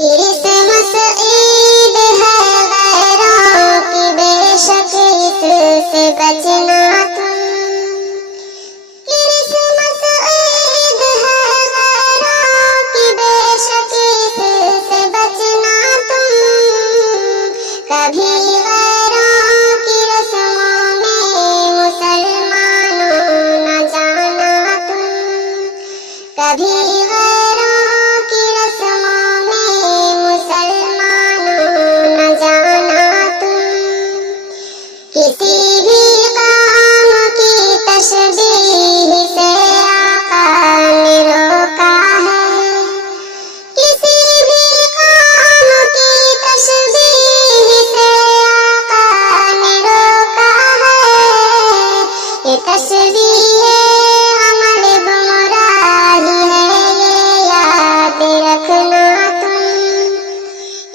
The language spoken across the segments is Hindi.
क्रिसमस ईद है गैरों की, बेशक इससे बचना तुम। क्रिसमस ईद है गैरों की, बेशक इससे बचना तुम। कभी गैरों की रस्मों में मुसलमानों न जाना तुम। कभी किसी भी काम की तशबीह से आका ने रोका है। किसी भी काम की तशबीह से आका ने रोका है। ये तशबीह अमल गुमराही है, ये याद रखना तुम।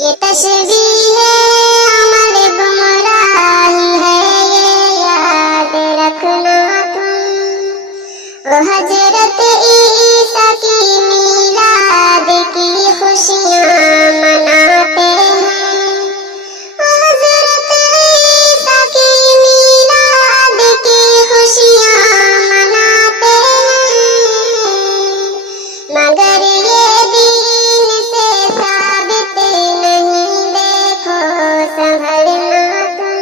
ये तशबीह अमल गुमराही है, हजरत ईसा की मीलाद की खुशियाँ मनाते हैं। हजरत ईसा की मीलाद की खुशियाँ मनाते हैं। मगर ये दीन से साबित नहीं, देखो संभलना तुम।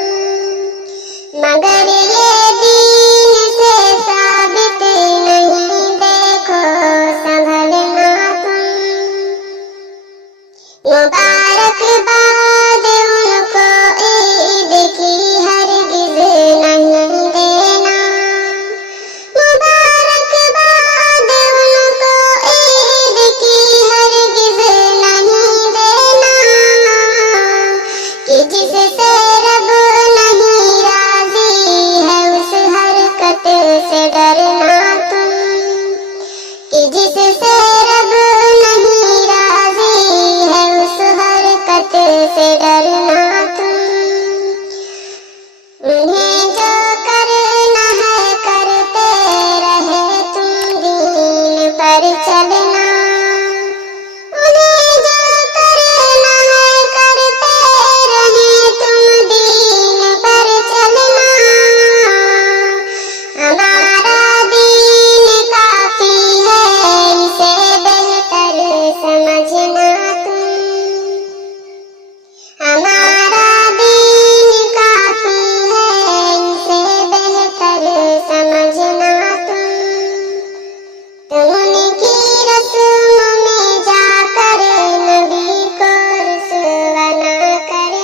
मगर ये मुबारकबाद उनको ईद की हरगिज़ नहीं देना। मुबारकबाद उनको ईद की हरगिज़ नहीं देना। कि जिससे रब नहीं राज़ी है, उस हरकत से डरना तुम। कि जिससे रब नहीं राज़ी है, उस हरकत से डरना तुम। उन्हें जो करना है करते रहे तुम, दीन पर चलना। उन्हें जो करना है करते रहे तुम, दीन पर चलना। हमारा दीन काफी है, इसे बेहतर समझना तुम। हमारा दीन काफी है, इसे बेहतर समझना तुम। तुम उनकी रस्म में जाकर नबी को रुसवा न करना।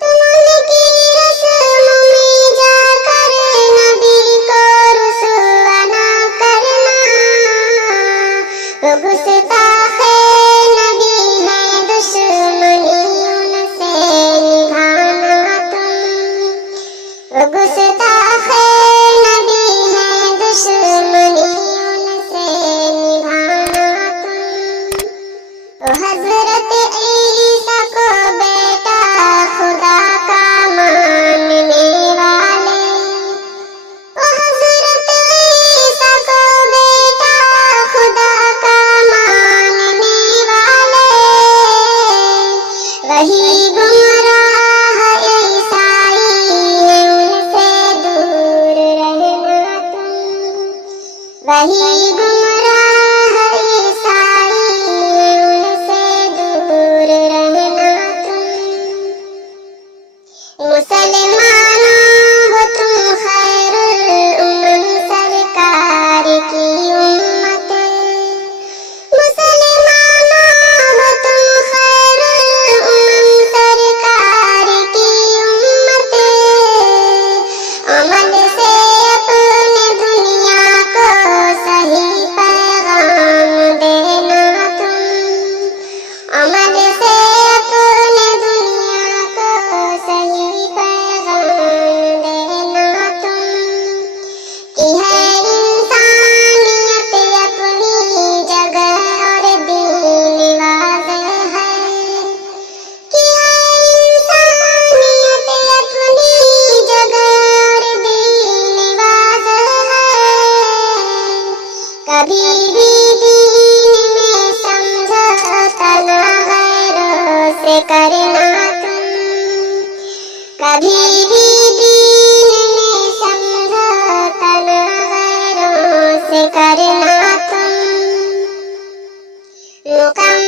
तुम उनकी रस्म में जाकर नबी को रुसवा न करना। वो गुस्ताखे नबी है, दुश्मनी उनसे निभाना तुम। वो गुस्ताखे नबी है, दुश्मनी उनसे निभाना तुम। वो हजरत ईसा को बेटा खुदा का मानने वाले। वो हजरत ईसा को बेटा खुदा का मानने वाले। वही गुमराह ईसाई है, उनसे दूर रहना तुम। वही गुमराह ईसाई है, उनसे दूर रहना तुम। मुसलमानों हो तुम खैरुल उम्म, सरकार की उम्मत। मुसलमानों हो तुम खैरुल उम्म, सरकार की उम्मत। अमल से अपने दुनिया को सही कम